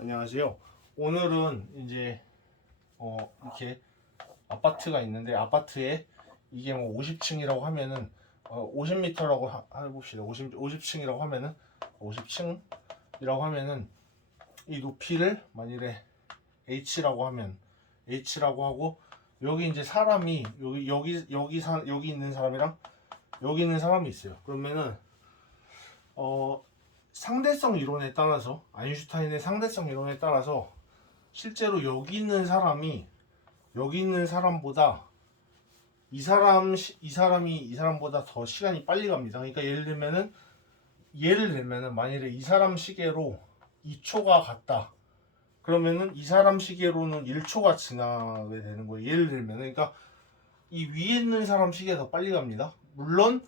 안녕하세요. 오늘은 이제 이렇게 아파트가 있는데 아파트에 이게 뭐 50층이라고 하면은 50m라고 해봅시다. 50층이라고 하면은 50층이라고 하면은 이 높이를 만일에 H라고 하고 여기 이제 사람이 여기 있는 사람이랑 여기 있는 사람이 있어요. 그러면은 상대성 이론에 따라서 아인슈타인의 상대성 이론에 따라서 실제로 여기 있는 사람이 여기 있는 사람보다 이 사람이 이 사람보다 더 시간이 빨리 갑니다. 그러니까 예를 들면은 만일에 이 사람 시계로 2초가 갔다. 그러면은 이 사람 시계로는 1초가 지나게 되는 거예요. 예를 들면 그러니까 이 위에 있는 사람 시계가 더 빨리 갑니다. 물론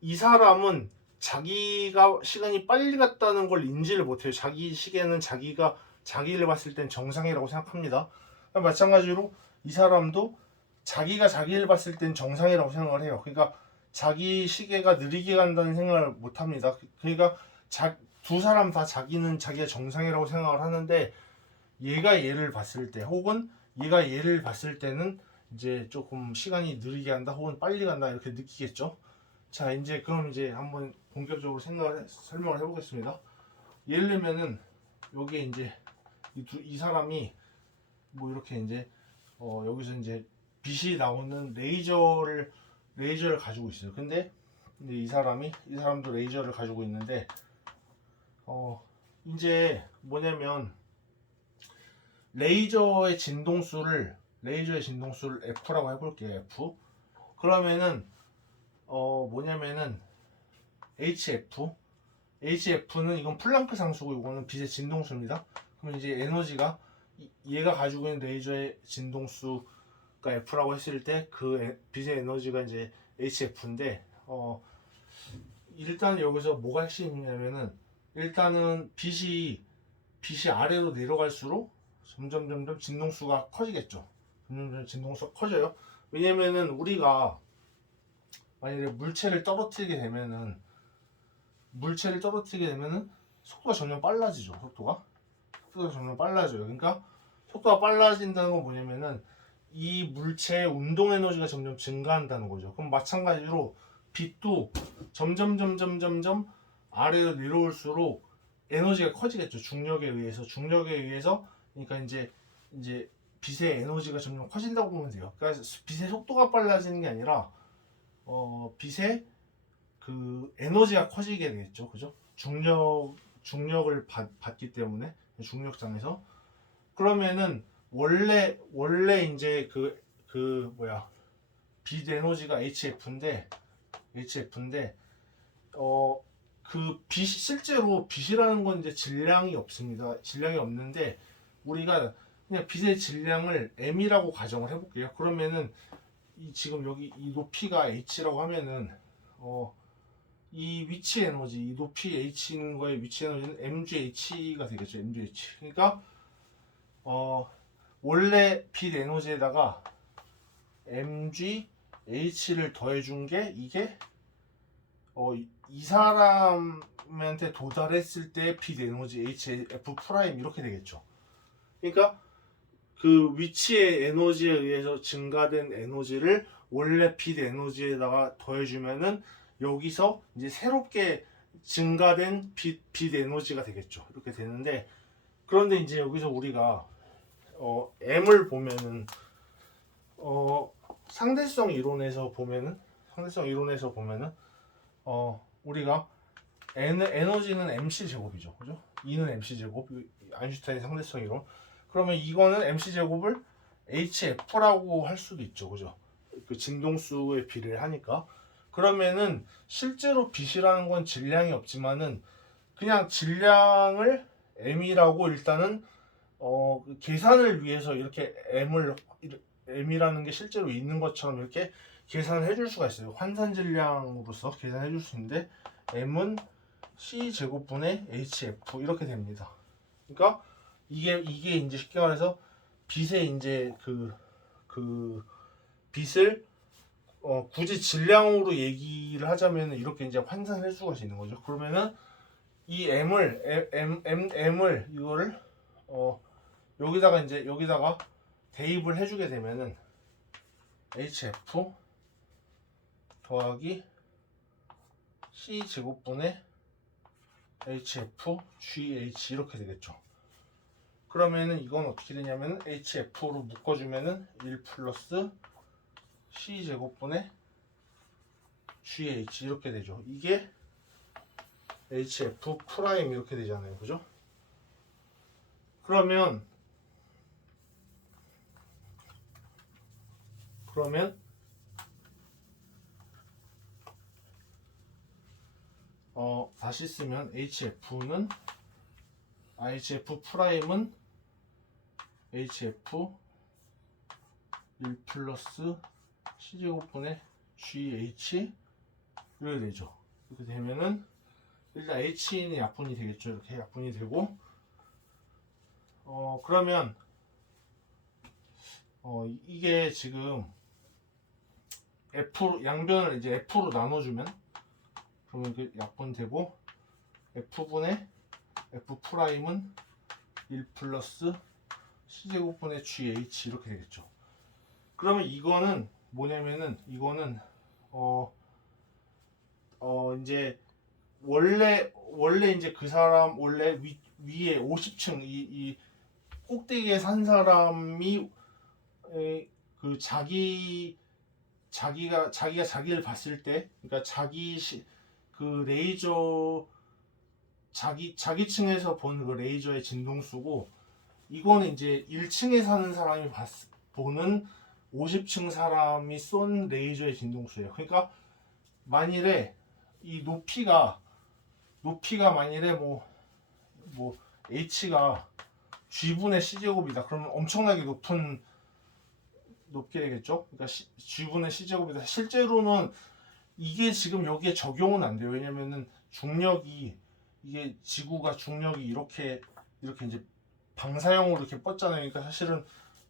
이 사람은 자기가 시간이 빨리 갔다는 걸 인지를 못해요. 자기 시계는 자기를 봤을 땐 정상이라고 생각합니다. 마찬가지로 이 사람도 자기가 자기를 봤을 땐 정상이라고 생각을 해요. 그러니까 자기 시계가 느리게 간다는 생각을 못 합니다. 그러니까 두 사람 다 자기는 자기가 정상이라고 생각을 하는데 얘가 얘를 봤을 때 혹은 얘가 얘를 봤을 때는 이제 조금 시간이 느리게 간다 혹은 빨리 간다 이렇게 느끼겠죠. 자, 이제 그럼 이제 한번 본격적으로 설명을 해보겠습니다. 예를 들면은 여기에 이제 이 사람이 뭐 이렇게 이제 여기서 이제 빛이 나오는 레이저를 가지고 있어요. 근데 이 사람도 레이저를 가지고 있는데 이제 뭐냐면 레이저의 진동수를 F라고 해볼게요. F. 그러면은 뭐냐면은 HF는 이건 플랑크 상수고 이거는 빛의 진동수입니다. 그럼 이제 에너지가 얘가 가지고 있는 레이저의 진동수가 F라고 했을 때 그 빛의 에너지가 이제 HF인데 일단 여기서 뭐가 핵심이냐면은 일단은 빛이 아래로 내려갈수록 점점 진동수가 커지겠죠. 점점 진동수가 커져요. 왜냐면은 우리가 만약에 물체를 떨어뜨리게 되면은 속도가 점점 빨라지죠. 속도가 점점 빨라져요. 그러니까 속도가 빨라진다는 건 뭐냐면은 이 물체의 운동 에너지가 점점 증가한다는 거죠. 그럼 마찬가지로 빛도 점점 아래로 내려올수록 에너지가 커지겠죠. 중력에 의해서 그러니까 이제 빛의 에너지가 점점 커진다고 보면 돼요. 그러니까 빛의 속도가 빨라지는 게 아니라 빛의 그 에너지가 커지게 되겠죠. 그죠? 중력을 받기 때문에 중력장에서 그러면은 원래 이제 빛 에너지가 HF인데 그 실제로 빛이라는 건 이제 질량이 없습니다. 질량이 없는데 우리가 그냥 빛의 질량을 m이라고 가정을 해볼게요. 그러면은 지금 여기 이 높이가 h라고 하면은 이 위치 에너지, 이 높이 h인 거의 위치 에너지는 mgh가 되겠죠. mgh. 그러니까 원래 빛 에너지에다가 mgh를 더해준 게 이게 이 사람한테 도달했을 때 빛 에너지 hf 프라임 이렇게 되겠죠. 그러니까 그 위치의 에너지에 의해서 증가된 에너지를 원래 빛 에너지에다가 더해주면은 여기서 이제 새롭게 증가된 빛 에너지가 되겠죠. 이렇게 되는데 그런데 이제 여기서 우리가 M을 보면은 상대성 이론에서 보면은 우리가 에너지는 mc 제곱이죠. 그죠? E는 mc 제곱. 아인슈타인 상대성 이론. 그러면 이거는 mc 제곱을 hf라고 할 수도 있죠. 그죠? 그 진동수에 비례를 하니까. 그러면은 실제로 빛이라는 건 질량이 없지만은 그냥 질량을 m이라고 일단은 계산을 위해서 이렇게 m이라는 게 실제로 있는 것처럼 이렇게 계산을 해줄 수가 있어요. 환산 질량으로서 계산해 줄 수 있는데 m은 c 제곱분의 hf 이렇게 됩니다. 그러니까 이게 이제 쉽게 말해서 빛의 이제 그 빛을 굳이 질량으로 얘기를 하자면 이렇게 이제 환산해 줄 수가 있는 거죠. 그러면은 이 M을 이거를 여기다가 대입을 해주게 되면은 HF 더하기 C 제곱분의 HF GH 이렇게 되겠죠. 그러면은 이건 어떻게 되냐면 HF로 묶어주면은 1 플러스 C 제곱분의 GH 이렇게 되죠. 이게 HF 프라임 이렇게 되잖아요. 그죠? 그러면 다시 쓰면 HF 프라임은 HF 1 플러스 C제곱분의 GH 이렇게 되죠. 이렇게 되면은 일단 H는 약분이 되겠죠. 이렇게 약분이 되고 그러면 이게 지금 F 양변을 이제 F로 나눠주면 그러면 그 약분되고 F분의 F 프라임은 1 플러스 C제곱분의 GH 이렇게 되겠죠. 그러면 이거는 뭐냐면은 이거는 이제 원래 이제 그 사람 원래 위에 50층 이 꼭대기에 산 사람이 그 자기가 자기를 봤을 때 그러니까 그 레이저 자기 층에서 본 그 레이저의 진동수고 이거는 이제 1층에 사는 사람이 보는 50층 사람이 쏜 레이저의 진동수예요. 그러니까 만일에 이 높이가 만일에 뭐 h가 g분의 c제곱이다. 그러면 엄청나게 높게 되겠죠. 그러니까 g분의 c제곱이다. 실제로는 이게 지금 여기에 적용은 안 돼요. 왜냐면은 이게 지구가 중력이 이렇게 이제 방사형으로 이렇게 뻗잖아요. 그러니까 사실은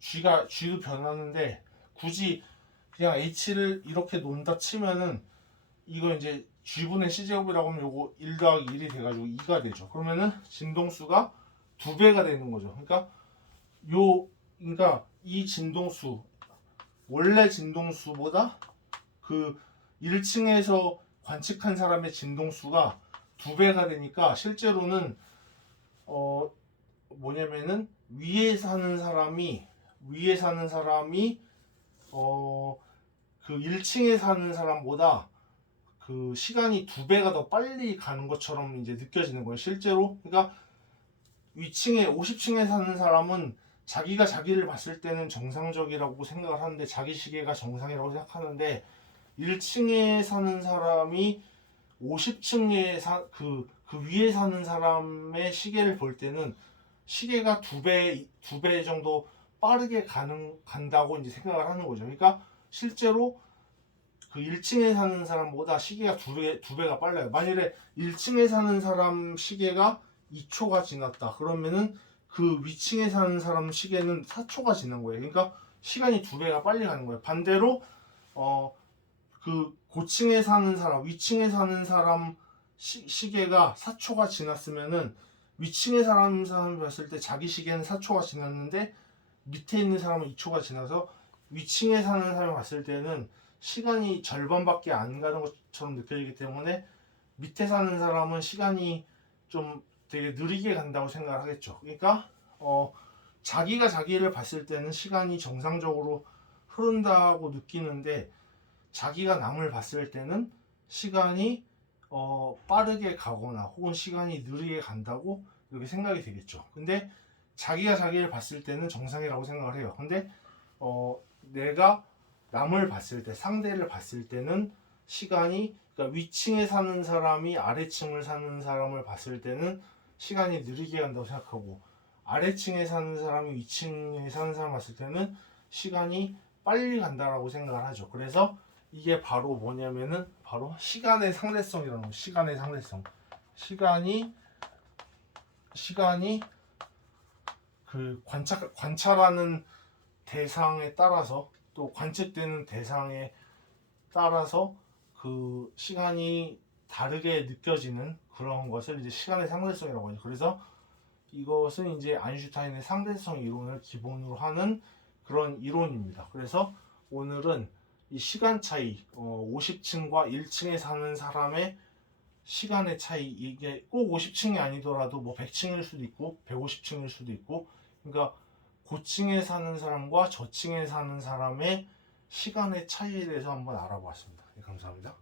g도 변하는데 굳이 그냥 h를 이렇게 놓는다 치면은 이거 이제 g분의 c제곱이라고 하면 요거 1 더하기 1이 돼가지고 2가 되죠. 그러면은 진동수가 2배가 되는 거죠. 그러니까 이 진동수 원래 진동수보다 그 1층에서 관측한 사람의 진동수가 2배가 되니까 실제로는 뭐냐면은 위에 사는 사람이 그 1층에 사는 사람보다 그 시간이 2배가 더 빨리 가는 것처럼 이제 느껴지는 거예요. 실제로 그러니까 위층에 50층에 사는 사람은 자기가 자기를 봤을 때는 정상적이라고 생각을 하는데 자기 시계가 정상이라고 생각하는데 1층에 사는 사람이 50층에 그 위에 사는 사람의 시계를 볼 때는 시계가 2배 정도 빠르게 간다고 이제 생각을 하는 거죠. 그러니까 실제로 그 1층에 사는 사람보다 시계가 2배가 빨라요. 만일에 1층에 사는 사람 시계가 2초가 지났다. 그러면은 그 위층에 사는 사람 시계는 4초가 지난 거예요. 그러니까 시간이 2배가 빨리 가는 거예요. 반대로 그 고층에 사는 사람, 위층에 사는 사람 시계가 4초가 지났으면은 위층에 사람 봤을 때 자기 시계는 4초가 지났는데 밑에 있는 사람은 2초가 지나서 위층에 사는 사람을 봤을 때는 시간이 절반밖에 안 가는 것처럼 느껴지기 때문에 밑에 사는 사람은 시간이 좀 되게 느리게 간다고 생각을 하겠죠. 그러니까 자기가 자기를 봤을 때는 시간이 정상적으로 흐른다고 느끼는데 자기가 남을 봤을 때는 시간이 빠르게 가거나 혹은 시간이 느리게 간다고 이렇게 생각이 되겠죠. 근데 자기가 자기를 봤을 때는 정상이라고 생각을 해요. 근데 내가 남을 봤을 때, 상대를 봤을 때는 시간이 그러니까 위층에 사는 사람이 아래층을 사는 사람을 봤을 때는 시간이 느리게 간다고 생각하고 아래층에 사는 사람이 위층에 사는 사람 봤을 때는 시간이 빨리 간다라고 생각을 하죠. 그래서 이게 바로 뭐냐면은 바로 시간의 상대성이라는 거예요. 시간의 상대성. 시간이 그 관찰하는 대상에 따라서 또 관측되는 대상에 따라서 그 시간이 다르게 느껴지는 그런 것을 이제 시간의 상대성이라고 하죠. 그래서 이것은 이제 아인슈타인의 상대성 이론을 기본으로 하는 그런 이론입니다. 그래서 오늘은 이 시간 차이, 50층과 1층에 사는 사람의 시간의 차이, 이게 꼭 50층이 아니더라도 뭐 100층일 수도 있고 150층일 수도 있고, 그러니까 고층에 사는 사람과 저층에 사는 사람의 시간의 차이에 대해서 한번 알아보았습니다. 네, 감사합니다.